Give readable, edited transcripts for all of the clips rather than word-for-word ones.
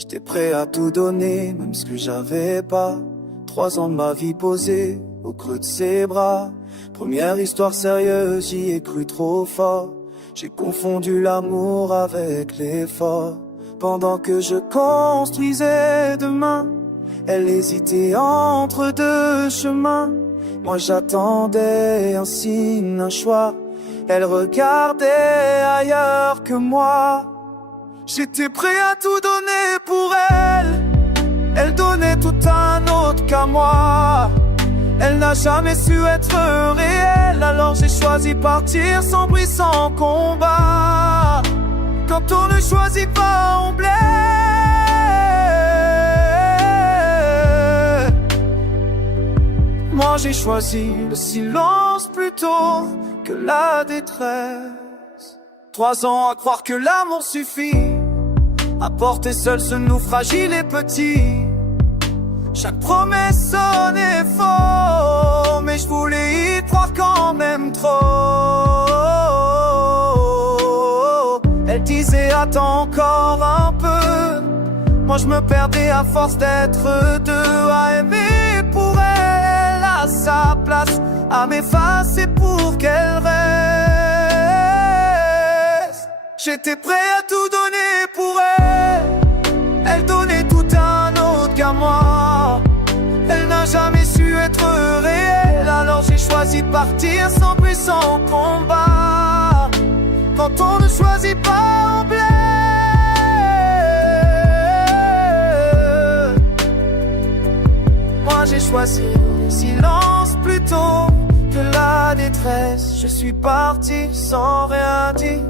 J'étais prêt à tout donner, même ce que j'avais pas. 3 ans de ma vie posée au creux de ses bras. Première histoire sérieuse, j'y ai cru trop fort. J'ai confondu l'amour avec l'effort. Pendant que je construisais demain, elle hésitait entre 2 chemins. Moi j'attendais un signe, un choix. Elle regardait ailleurs que moi. J'étais prêt à tout donner pour elle. Elle donnait tout un autre qu'à moi. Elle n'a jamais su être réelle. Alors j'ai choisi partir sans bruit, sans combat. Quand on ne choisit pas, on blesse. Moi j'ai choisi le silence plutôt que la détresse. 3 ans à croire que l'amour suffit à porter seul ce nous fragile et petit. Chaque promesse sonnait faux, mais je voulais y croire quand même trop. Elle disait attends encore un peu. Moi je me perdais à force d'être 2 à aimer pour elle à sa place, à m'effacer pour qu'elle reste. J'étais prêt à tout donner pour elle. Elle donnait tout un autre qu'à moi. Elle n'a jamais su être réelle. Alors j'ai choisi partir sans bruit, sans combat. Quand on ne choisit pas, on blesse. Moi j'ai choisi le silence plutôt que la détresse. Je suis parti sans rien dire.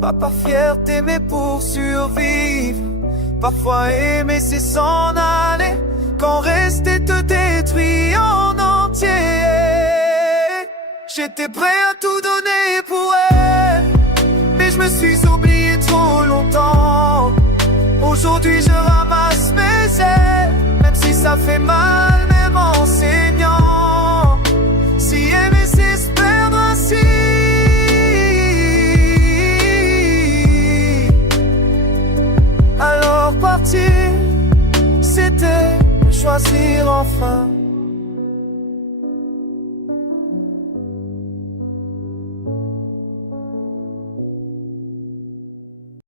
Pas fier d'aimer pour survivre. Parfois aimer c'est s'en aller, quand rester te détruit en entier. J'étais prêt à tout donner pour elle, mais je me suis oublié trop longtemps. Aujourd'hui je ramasse mes ailes, même si ça fait mal, même enseignant. Si aimer c'est se perdre ainsi, alors partir, c'était choisir enfin.